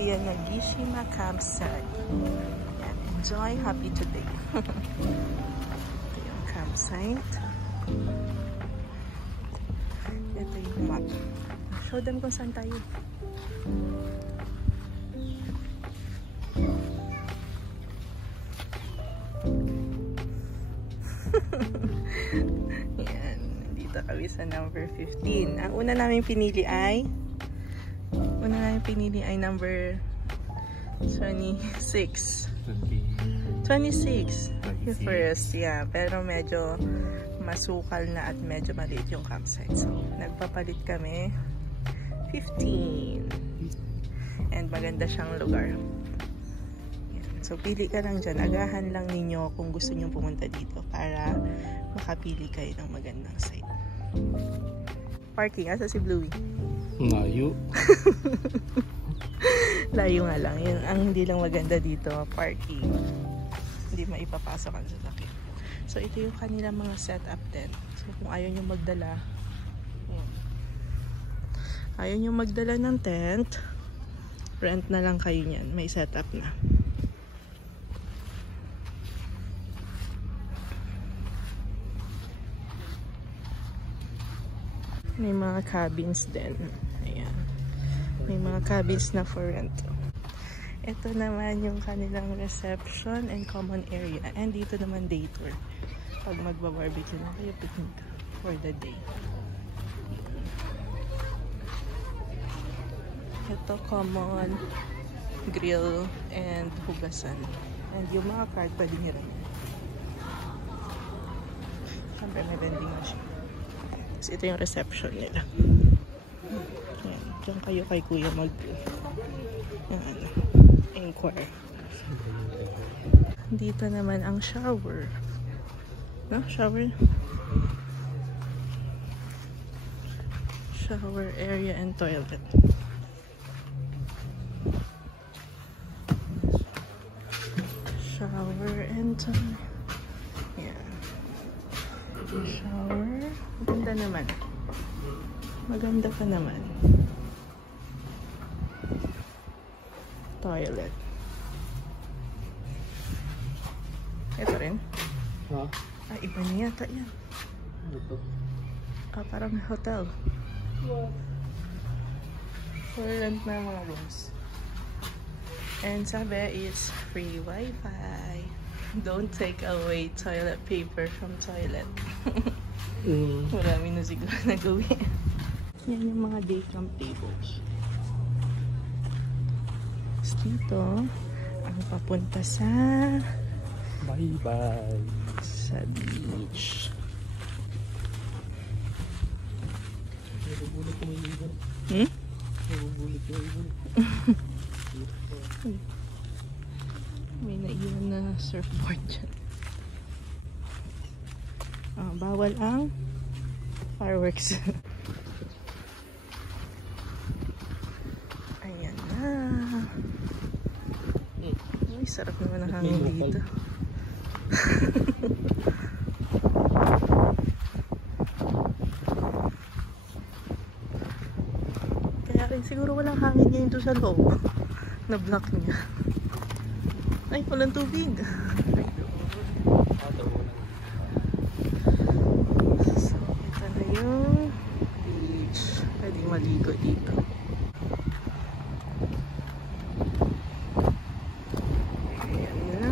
Kuya Nagishima Campsite. Yan, enjoy, happy today. Ito yung campsite. Ito yung map. Show them kung saan tayo. Yan, dito kami sa number 15. Ang una namin pinili ay number 26. 26. Yung first, yeah. Pero medyo masukal na at medyo maliit yung campsite. So, nagpapalit kami. 15. And maganda siyang lugar. Yan. So, pili ka lang dyan. Agahan lang ninyo kung gusto nyo pumunta dito para makapili kayo ng magandang site. Parking, asa si Bluey? Layo. Layo nga lang. Yun ang hindi lang maganda dito, parking. Hindi maipapasok ang sasakyan. So, ito yung kanilang mga setup din. So, kung ayaw nyo magdala, ayaw nyo magdala ng tent, rent na lang kayo niyan. May setup na. May mga cabins din. Ayan. May mga cabins na for rent. Ito naman yung kanilang reception and common area. And dito naman day tour. Pag magba-barbecue na kayo, picnic for the day. Ito common grill and hugasan. And yung mga card pwede nyo rin. Siyempre may vending machine. So, ito yung reception nila. Ayan. Diyan kayo kay Kuya inquire. Dito naman ang shower. No? Shower area and toilet. Shower and toilet. Yeah. Shower. Maganda naman. Maganda pa naman. Toilet. Ito rin? Ha? Ah, iba niya yata yan. Ito. Ah, parang hotel. For rent na mga rooms. And sabi, it's free wifi. Don't take away toilet paper from toilet. Marami na siguro na gawin. Yan yung mga day camp tables. Dito ang papunta sa bye-bye sa beach. May naiwan na surfboard dyan. Bawal ang fireworks. Ayan na. Uy, sarap naman ang hangin dito. Kaya rin siguro walang hangin ngayon doon sa loob. Na-block niya. Ay, walang tubig. So, ito na yung beach. Pwedeng maligo dito. Ayan na.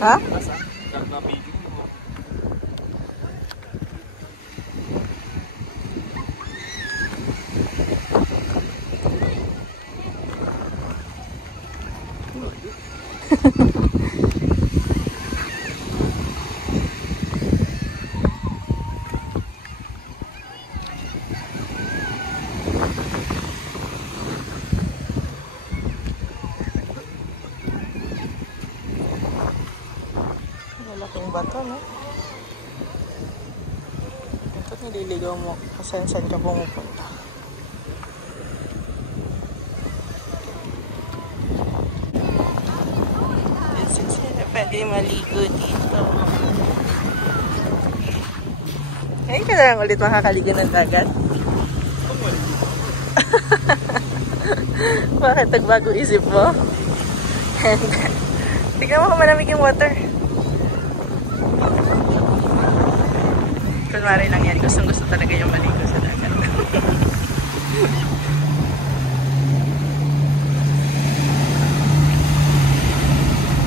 Ha? Malaking bato, no? Ito nililigaw mo kasi saan ka pumupunta. Pwede maligo dito. Ngayon ka na lang ulit makakaligo ng dagat. Bakit nagbago isip mo? And tignan mo kung malamig yung water. Kunwari lang yan, gustong gusto talaga yung maligo sa dagat.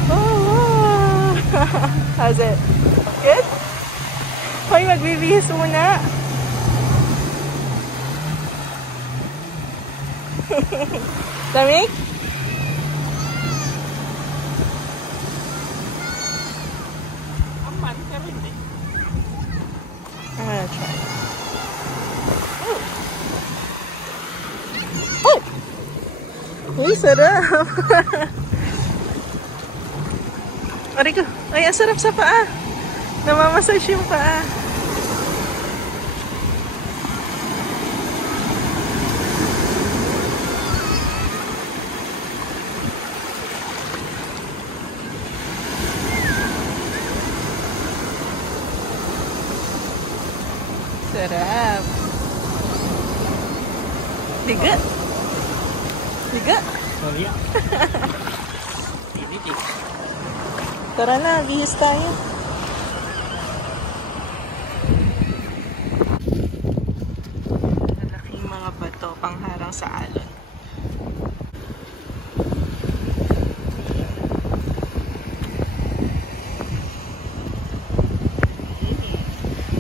Oh, how's it? Good? Hoy, magbibihis muna. Lamig? Aman ka rin eh. I'm gonna try. Oh! Oh! Uy, sarap! Aray ko. Ay, ang sarap sa paa. Namamassage yung paa. Sarap. Liga. Liga. Sorry ah. Init eh. Tara na, bihis tayo. Malaking mga bato pangharang sa alon.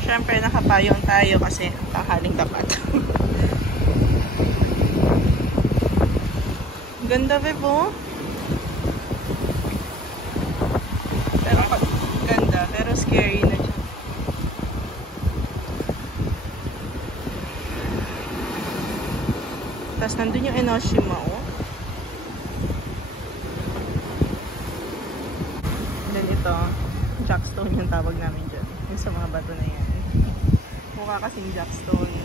Siyempre nakapayong tayo kasi tanghaling tapat. Ganda, bebo. Pero ganda, pero scary na siya. Tapos nandun yung Enoshima, oh. Then ito, jackstone yung tawag namin dyan. Yung sa mga bato na yan. Mukha kasing jackstone.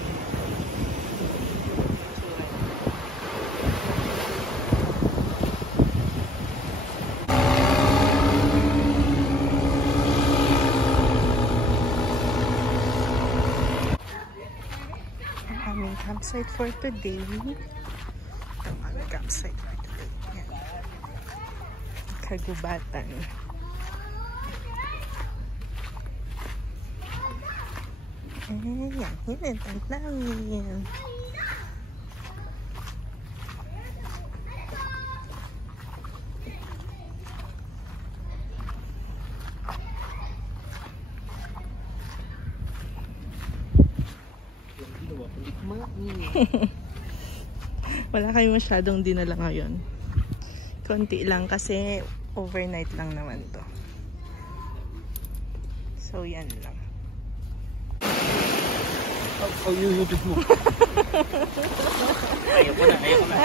Campsite for today. Ang aming campsite for today. Yan. Kagubatan. Ayan, yun ang tent namin. Wala kayo masyadong dinala ngayon. Konti lang kasi overnight lang naman to. So yan lang. Oh, YouTube mo. Ayaw ko na, ayaw ko na.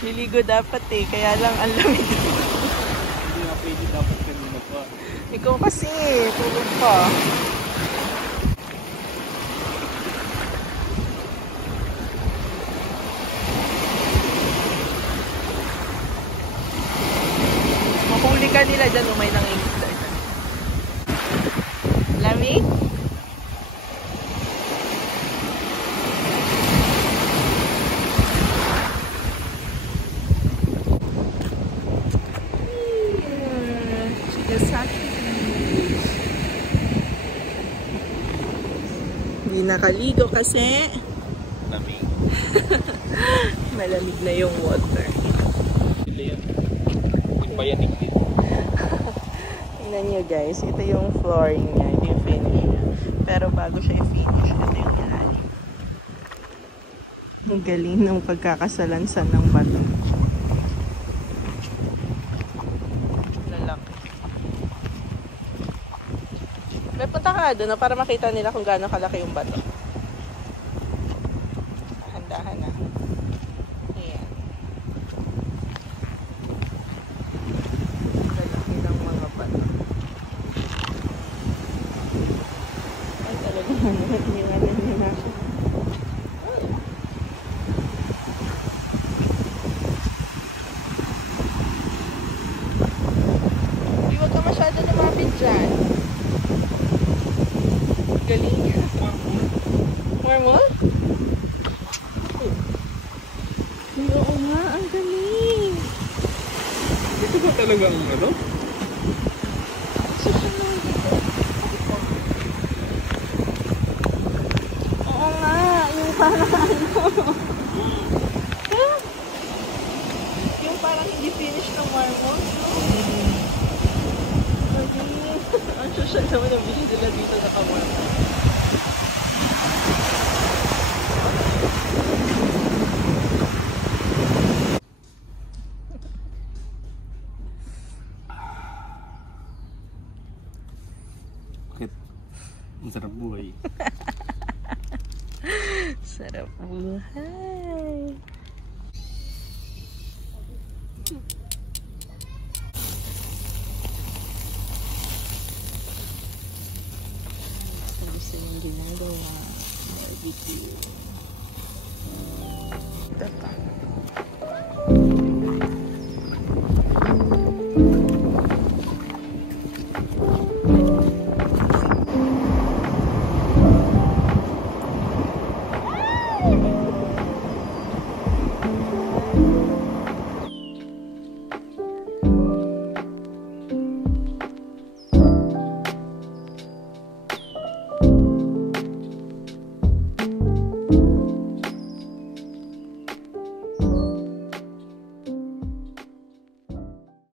Niligo dapat eh, kaya lang ang lamig. Hindi nga pwede dapat kanina pa. Ikaw kasi, tulog pa. Mahuli ka nila dyan, umay nang isda. Lamig? Hindi nakaligo kasi Lamig. malamig na yung water. Ito yan. Ipayanig din. Tingnan nyo guys, ito yung flooring niya, ito yung finish niya. Pero bago siya i-finish, ito yung ilalim. Ang galing ng pagkakasalansan ng bato. Lalaki. May punta ka doon para makita nila kung gaano kalaki yung bato. Handahan na. Ayan. Lalaki ng mga bato. Ay talaga naman, hiniwanan niya na siya. Di wag ka masyado lumapit dyan. Galing niya. Marmol? Oo nga, ang galing. Ito ba talaga ang ano? Susunod dito. Oo nga, yung parang ano. Yung parang hindi finish ng marmol. Ang social naman ang bili nila dito sa Kamarmol. Bakit? Ang sarap buhay. Sarap buhay. Gusto yung ginagawa. Barbecue. Ito pa.